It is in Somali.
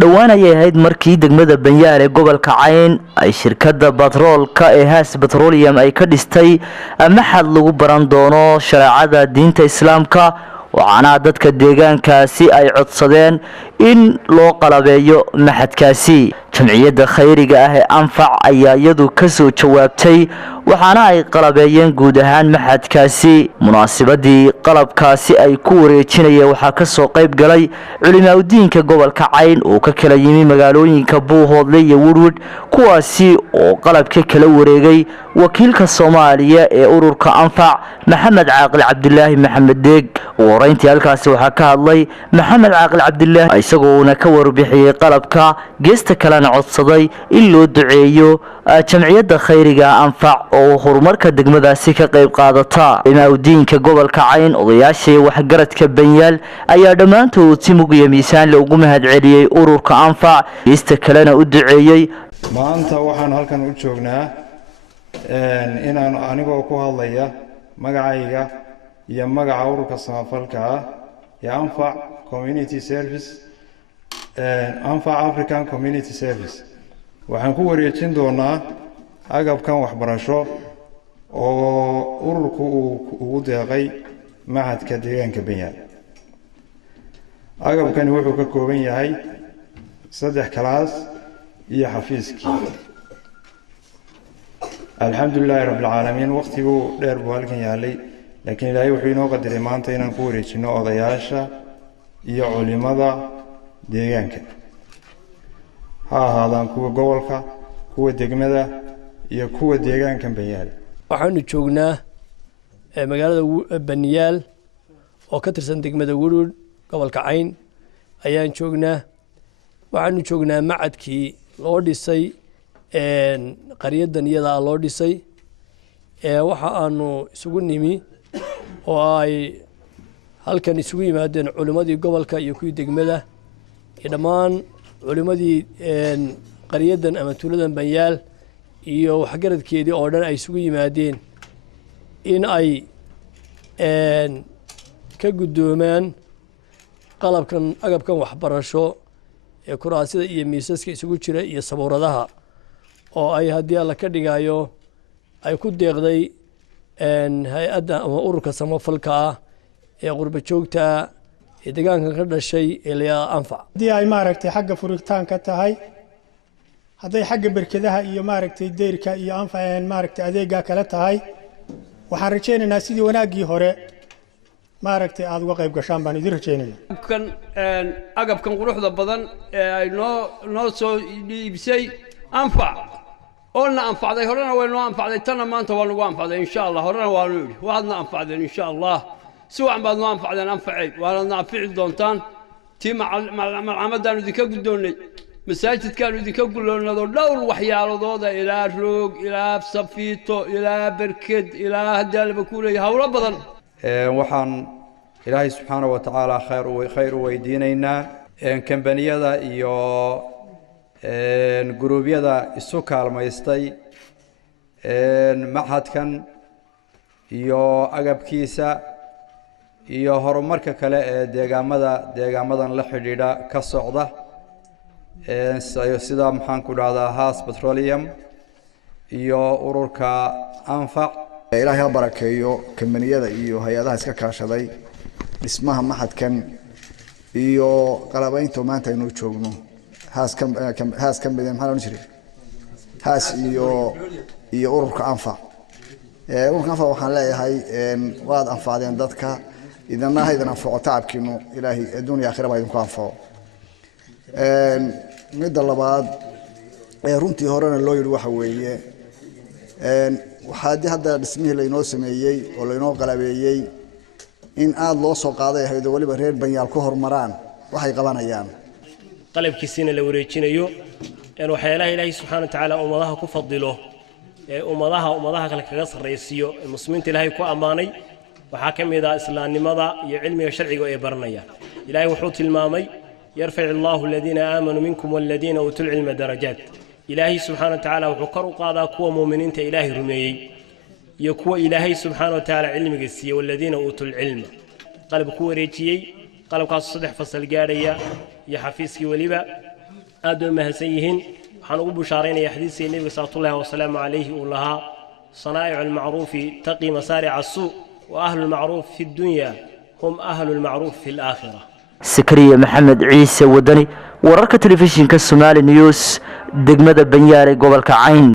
dhawaan ayay ahayd markii degmada Banyaal ee gobolka Cayn ay shirkadda batroolka ee Haas Petroleum ay ka dhistay maxad lagu baran doono shariicada diinta Islaamka waxaana dadka deegaankaasi ay codsadeen in loo qalabeeyo maxadkaasi jamciyadda khayriga ah ee anfac ayaa iyadu ka soo jawaabtay waxaana ay qalabeeyeen guud ahaan maxadkaasi munaasabadii qalabkaasi ay ku wareejinayeen waxa ka soo qayb galay culimaadudiinka gobolka Cayn oo ka kala yimi magaalooyinka Buuhoodle iyo Woodward kuwaasi oo qalabka kala wareegay wakiilka Soomaaliya ee ururka anfac Maxamed Caaqil Cabdilaahi Maxamed Deeg wareyntii halkaasi waxa ka hadlay Maxamed Caaqil Cabdilaahi isagoo ka warbixiyay qalabka geesta kalena codsaday in loo duceeyo jamciyadda khayriga anfac oo horumarka degmadaasi ka qayb qaadata culimaadudiinka gobolka Cayn odayaasha waxgaradka Banyaal ayaa dhamaantood si mug iyo miisaan loogu mahad celiyay ururka anfac geesta kalena u duceeyay maanta waxaan halkan u joognaa inaan anigoo ku hadlaya magacayga iyo magaca ururka samafalka ah ee anfac community service anfac African community service waxaan ku wareejin doonaa agabkan waxbarasho oo ururku uu deeqay maxadka deegaanka Banyaal agabkani wuxuu ka kooban yahay 3 class iyo xafiiskii alxamdulillaah rabbil caalamiin waqtigu dheer buu halkan yaalay laakiin ilaahay wuxuu inoo qadaray maanta inaan ku wareejino odayaasha iyo culimada deegaanka ha ahaadaan kuwa gobolka kuwa degmada iyo kuwa deegaanka Banyaal waxaanu joognaa magaalada Banyaal oo ka tirsan degmada Woodward gobolka Cayn ayaan joognaa waxaanu joognaa macadkii loo dhisay qaryadan iyada loo dhisay waxa aanu isugu nimi oo ay halkan isugu yimaadeen culimadii gobolka iyo kuwii degmada iyo dhammaan culimadii qaryadan ama tuuladan Banyaal iyo waxgaradkeedii oo dhan ay isugu yimaadeen in ay ka gudoomaan qalabkan agabkan waxbarasho ee kuraasida iyo miisaska isugu jira iyo sabuuradaha oo ay haddii alla ka dhigayo ay ku deeqday hay'adda ama ururka samafalka ah ee qurba joogta ee deegaanka ka dhashay ee la anfac hadii ay maaragtay xagga furitaanka tahay haday xagga barkadaha iyo maaragtay deyrka iyo anfaceen maaragtay adeega kala tahay waxaan rajaynaynaa sidii wanaagii hore maaragtay aad uga qayb gashaan baan idin rajaynaynaa kan agabkan quruxda badan ee ay noo soo dhiibsay anfac oo anfacday horena way noo anfacday tan maanta waa lagu anfacday insha Allah horena waa noo yiri waadna anfacday insha Allah si wacan baad noo anfacdeen anfacay waana naafici doontaan tii macamadan idinka gudoonay masaajidkan idinka guloonado dhowr waxyaaladooda ilaa roog ilaa safiito ilaa barkad ilaa hadalba kuulay hawlo badan waxaan ilaahay subxaanahu wa ta'ala khayr u weydiinaynaa kambaniyada iyo guruubyada isu kaalmaystay maxadkan iyo agabkiisa iyo horumarka kale ee deegaamadan la xidhiidha ka socda sida maxaan ku dhahdaa Haas Petroleum iyo ururka anfac ilaahay ha barakeeyo kambaniyada iyo hay'adaha iska kaashaday dhismaha maxadkan iyo qalabaynta maanta inuu joogno Haas kambaniyada maxaa loo jiray Haas iyo ururka anfac ururka anfac waxaan leeyahay waad anfacdeen dadka idana haydan anfaco taabkiinu ilaahay adduun iyo aakhiraba idinku anfaco midda labaad runtii horena loo yiri waxa weeye waxaa hadda dhismihii la inoo sameeyay oo la inoo qalabeeyay in aad loo soo qaaday hay'ado waliba reer Banyaal ku hormaraan waxay qabanayaan qalabkiisina la wareejinayo in waxyaalaha Ilaahay subhanahu wa ta'ala ummadaha ku fadilo ummadaha kale kaga sareysiyo muslimiinta Ilaahay ku amaanay waxa kamid ah islaamnimada iyo cilmiga sharciga ee baranaya Ilaahay wuxuu tilmaamay يرفع الله الذين آمنوا منكم والذين أوتوا العلم درجات إلهي سبحانه وتعالى وحكروا قاضى كوا مؤمنين إلهي رميي يكوا إلهي سبحانه وتعالى علم قسي والذين أوتوا العلم قلب كوا ريتيي قلب قاص صدح فصل جارية يا حفيزك ولبا aad u mahadsan yihiin waxaan ugu bushaaraynayaa xadiiskii nabiga sallallahu wasallam alayhi uu lahaa صنائع المعروف تقي مسارع السوء وأهل المعروف في الدنيا هم أهل المعروف في الآخرة. سكرية محمد عيسى ودني ورقة تلفزيون كالصومالي نيوز دقمة بنياري قبل كعين.